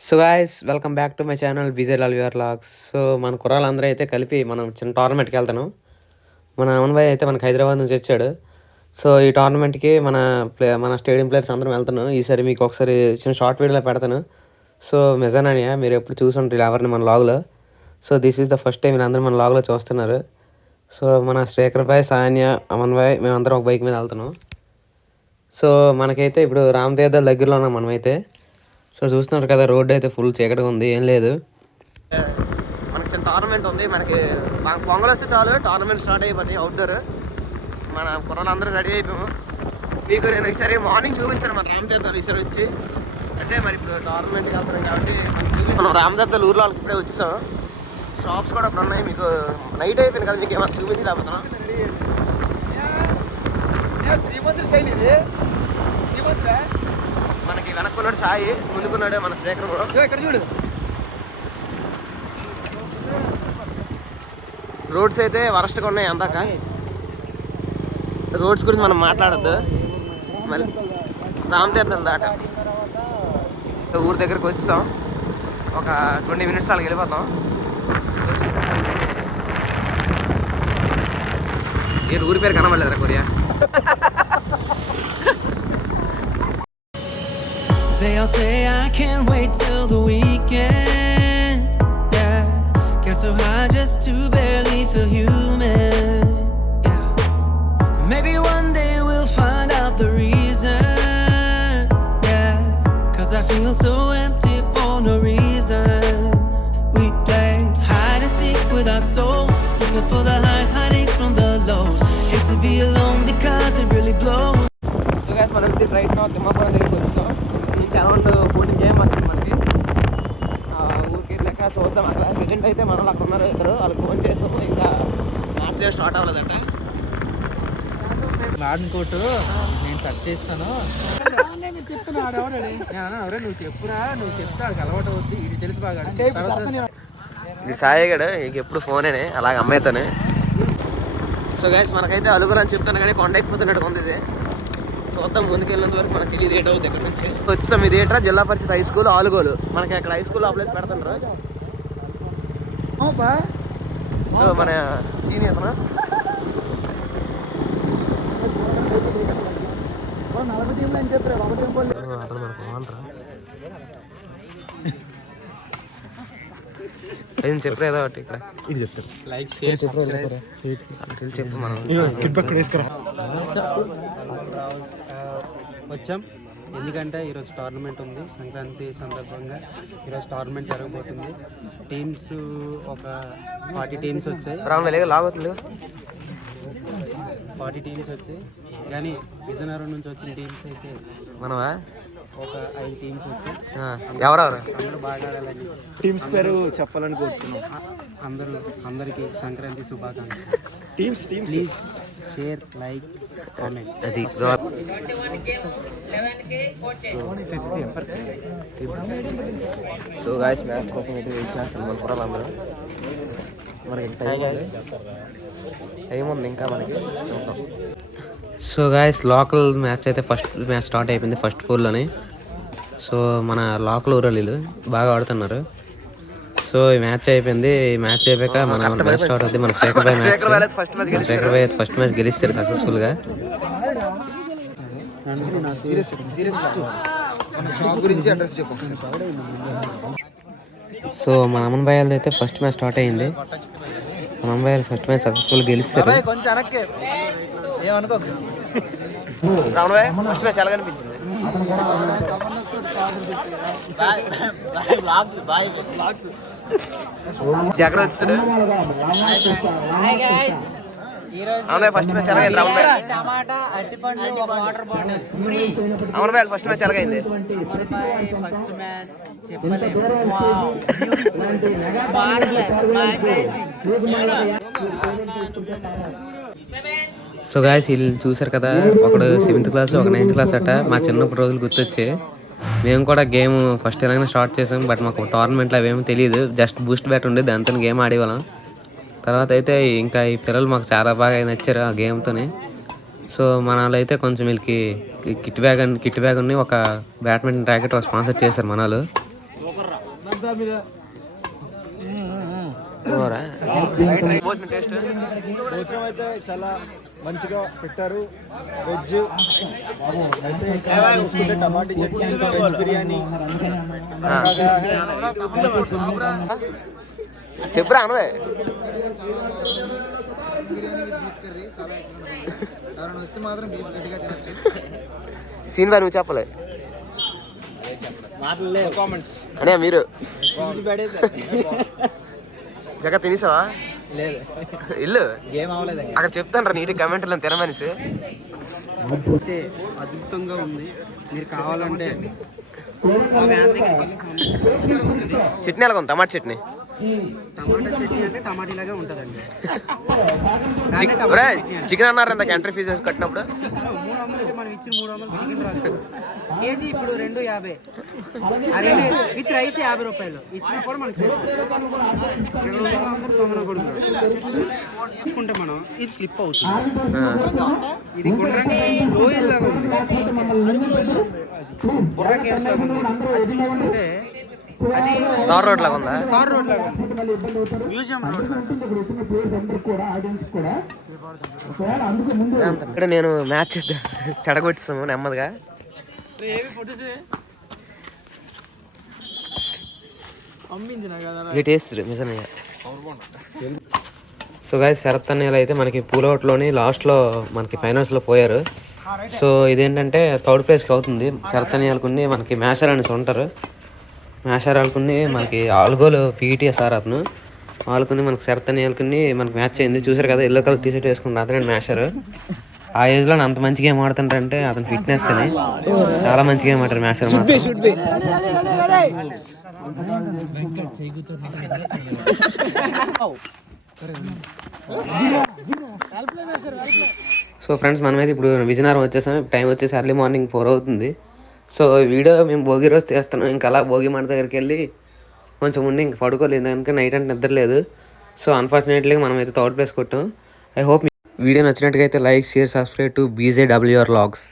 So guys welcome back to my channel Vijay Lal your logs. So మన కుర్రాళ్ళందరూ అయితే కలిపి మనం చిన్న టోర్నమెంట్కి వెళ్తాను. మన అమన్ భాయ్ అయితే మనకి హైదరాబాద్ నుంచి వచ్చాడు. సో ఈ టోర్నమెంట్కి మన స్టేడియం ప్లేయర్స్ అందరం వెళ్తాను. ఈసారి మీకు ఒకసారి చిన్న షార్ట్ వీడియోలో పెడతాను. సో మెజానానియా మీరు ఎప్పుడు చూసుంటారు ఎవరిని మన లాగ్లో. So this is the first time మీరు అందరూ మన లాగ్లో చూస్తున్నారు. సో మన శ్రేఖర్ భాయ్, సాన్య, అమన్ భాయ్ మేమందరం ఒక బైక్ మీద వెళ్తున్నాం. సో మనకైతే ఇప్పుడు రామతీర్థాల దగ్గరలో ఉన్నాం మనమైతే. సో చూస్తున్నారు కదా, రోడ్డు అయితే ఫుల్ చీకటిగా ఉంది, ఏం లేదు. మనకి చిన్న టోర్నమెంట్ ఉంది. మనకి పొంగల్ వస్తే చాలు టోర్నమెంట్ స్టార్ట్ అయిపోతుంది. అవుట్డోర్ మన కుర్రలందరూ రెడీ అయిపోయాము. మీకు నేను ఈసారి మార్నింగ్ చూపిస్తాను మన రామతీర్థాలు ఈసారి వచ్చి. అంటే మరి ఇప్పుడు టోర్నమెంట్కి వెళ్తున్నాం కాబట్టి మనం రామతీర్థాలు ఊర్లో వాళ్ళకి ఇప్పుడే వచ్చాం. షాప్స్ కూడా అక్కడ ఉన్నాయి. మీకు నైట్ అయిపోయింది కదా, మీకు ఏమైనా చూపించలేకపోతున్నాం. మనకి వెనక్కున్నాడు సాయి, ముందుకున్నాడే మన శ్రేఖర్ కూడా. ఇక్కడ చూడు, రోడ్స్ అయితే వరస్ట్గా ఉన్నాయి. అందాక రోడ్స్ గురించి మనం మాట్లాడద్దు. మళ్ళీ రామతీర్థం దాట ఊరి దగ్గరికి వచ్చాం. ఒక 20 minutes వాళ్ళకి వెళ్ళిపోతాం. ఏది ఊరి పేరు కనబడలేదురా Korea. They all say I can't wait till the weekend. Yeah, get so high just to barely feel human. Yeah, maybe one day we'll find out the reason. Yeah, 'cause I feel so empty for no reason. We play hide and seek with our souls, singing for the highs, hiding from the lows. Hate to be alone because it really blows. So guys మనం right నా తిమ్మాపురం దగ్గరికి వచ్చాం. నుంచి around 14 km వస్తుంది మనకి. ఊరికి లెక్క చూద్దాం. అక్కడ ప్రజెంట్ అయితే మనలో అక్కడ ఉన్నారు ఇద్దరు, వాళ్ళకి ఫోన్ చేసాము. ఇంకా మ్యాచ్ స్టార్ట్ అవ్వలేదట. ఆడుకోటు నేను సెర్చ్ చేస్తాను. నువ్వు చెప్పురా, నువ్వు చెప్తే అది అలవాటు అవుద్ది. ఇది తెలుసు బాగా. ఇది సాయిగాడు ఇంక ఎప్పుడు ఫోనే అలాగే అమ్మాయితోనే. సో గైస్ మనకైతే అలుగురు అని చెప్తాను కానీ కొండ ఎక్కిపోతున్నట్టుగా ఉంది. ఇది చూద్దాం, ముందుకెళ్ళినంత వరకు మనకి తెలియదు ఏట్ అవుతుంది. ఇక్కడ నుంచి వచ్చాం. ఇది ఏట్రా జిల్లా పరిషత్ హై స్కూల్ ఆలుగోలు. మనకి అక్కడ హై స్కూల్ అప్లై పెడుతుండ్రు. సో మన సీనియర్ చెప్పరా ఏదో ఒకటి ఇక్కడ ఇది చెప్తారు. లైక్ షేర్ చెప్పు మనం వచ్చాం. ఎందుకంటే ఈరోజు టోర్నమెంట్ ఉంది. సంక్రాంతి సందర్భంగా ఈరోజు టోర్నమెంట్ జరగబోతుంది. టీమ్స్ ఒక 40 టీమ్స్ వచ్చాయి. 40 టీమ్స్ వచ్చాయి. కానీ విజయనగరం నుంచి వచ్చిన టీమ్స్ అయితే మనవా ఒక 5 టీమ్స్ వచ్చాయి. ఎవరెవరు అందరూ బాగా ఆడాలని టీమ్స్ పేరు చెప్పాలని కోరుతున్నాం. అందరికీ సంక్రాంతి శుభాకాంక్షలు. Teams please share, like, comment. అది సో గాయస్ మ్యాచ్ కోసం అయితే వెయిట్ చేస్తాను మన కుర్రాళ్ళందరూ. మనకి టైం ఉంది ఇంకా, మనకి చూద్దాం. సో గాయస్ లోకల్ మ్యాచ్ అయితే ఫస్ట్ మ్యాచ్ స్టార్ట్ అయిపోయింది ఫస్ట్ పూల్లోని. సో మన లోకల్ ఊరళ్ళు బాగా ఆడుతున్నారు. సో ఈ మ్యాచ్ అయిపోయింది. ఈ మ్యాచ్ అయిపోయాక మన మ్యాచ్ స్టార్ట్ అవుతుంది. మన శ్రేఖర్ భాయ్ ఫస్ట్ మ్యాచ్ గెలిస్తారు సక్సెస్ఫుల్గా. సో మన అమన్ భాయ్ అయితే ఫస్ట్ మ్యాచ్ స్టార్ట్ అయింది. మన అమన్ భాయ్ ఫస్ట్ మ్యాచ్ సక్సెస్ఫుల్గా గెలిస్తారు. ఫస్ట్ మ్యాచ్ ఎలా కనిపించింది? జాగ్రత్త వచ్చాడు. అవునా ఫస్ట్ మ్యాచ్ ఎలాగైంది? అమన్ భాయ్ ఫస్ట్ మ్యాచ్ ఎలాగైంది? సో గాయస్ వీళ్ళు చూసారు కదా, ఒకడు 7th క్లాస్, ఒక 9th క్లాస్ అట. మా చిన్నప్పుడు రోజులు గుర్తొచ్చే. మేము కూడా గేమ్ ఫస్ట్ ఎలాగైనా స్టార్ట్ చేసాం. బట్ మాకు టోర్నమెంట్లో అవేమో తెలియదు. జస్ట్ బూస్ట్ బ్యాట్ ఉండే, దాంతో గేమ్ ఆడేవాళ్ళం. తర్వాత అయితే ఇంకా ఈ పిల్లలు మాకు చాలా బాగా నచ్చారు ఆ గేమ్తోని. సో మన వాళ్ళు అయితే కొంచెం వీళ్ళకి కిట్ బ్యాగ్ ఉన్న ఒక బ్యాడ్మింటన్ ర్యాకెట్ స్పాన్సర్ చేశారు మన వాళ్ళు. టేస్ట్ భోజనం అయితే చాలా మంచిగా పెట్టారు. వెజ్ అయితే ఇక్కడ చూసుకుంటే టమాటా చట్నీ, వెజ్ బిర్యానీ, చెప్పురా అనవే. సీన్ బాయ్ నువ్వు చెప్పలే అనే మీరు జగ తినేసావా? లేదు, ఇల్లు ఏం అవ్వలేదు. అక్కడ చెప్తాను నీటి కమెంట్లో తినమనిసి. అయితే అద్భుతంగా ఉంది. మీరు కావాలంటే చట్నీ అలాగ ఉంది, టమాటా చట్నీ. టమాటా చట్నీ అంటే టమాటా లాగా ఉంటుందండి. చికెన్ అన్నారు ఇంత ఎంట్రీ ఫీజు కట్టినప్పుడు 300 మనం ఇచ్చిన 300 చికెన్ రాదు. కేజీ ఇప్పుడు 250, ఆ రెండు విత్ రైస్ 50 రూపాయలు ఇచ్చినా కూడా మనకి సేఫ్. ఇక్కడ ఉన్న అందరూ సోమన కూడా చూసుకుంటే మనం ఇది స్లిప్ అవుతుంది. ఇది గుండ్రంగా లోయల్ లాగా ఉంది, బుర్రా కేవ్స్ లాగా ఉంది. అది చూసుకుంటే అది తార్ రోడ్ లాగా ఉందా? తార్ రోడ్ లాగా మ్యూజియం రోడ్ లాగా. ఇక్కడ నేను మ్యాచ్ చెడగొట్టిస్తాము నెమ్మదిగా. టేస్ట్ నిజంగా. సో గైస్ శరత్ అన్నయ్యలు అయితే మనకి పూలౌట్లోని లాస్ట్లో మనకి ఫైనల్స్లో పోయారు. సో ఇదేంటంటే థర్డ్ ప్లేస్కి అవుతుంది. శరత్ అన్నయ్యలకుని మనకి మ్యాషర్ అనేసి ఉంటారు. మ్యాషర్ వాళ్ళకుని మనకి ఆల్గోలు పీఈటీ సార్ అతను వాళ్ళకుని మనకి శరత్ అన్నయ్యలకుని మనకి మ్యాచ్ అయింది. చూసారు కదా, ఎల్లో కలర్ టీషర్ట్ వేసుకున్నారు. అతనే మ్యాషర్. ఆ ఏజ్లో అంత మంచి గేమ్ ఆడుతుంటారంటే అతని ఫిట్నెస్ అని చాలా మంచి గేమ్ ఆడారు మ్యాషర్. సో ఫ్రెండ్స్ మనమైతే ఇప్పుడు విజయనగరం వచ్చేసాం. టైం వచ్చేసి ఎర్లీ మార్నింగ్ 4 అవుతుంది. సో వీడియో మేము భోగి రోజు తీస్తున్నాం. ఇంకా అలా భోగి మంట దగ్గరికి వెళ్ళి కొంచెం ఉండి ఇంక పడుకోలేదు, ఎందుకంటే నైట్ అంటే నిద్ర లేదు. సో అన్ఫార్చునేట్లీ మనం అయితే థర్డ్ ప్లేస్ కొట్టాం. ఐ హోప్ వీడియో నచ్చినట్టుగా అయితే like, share, subscribe to BJWR Vlogs.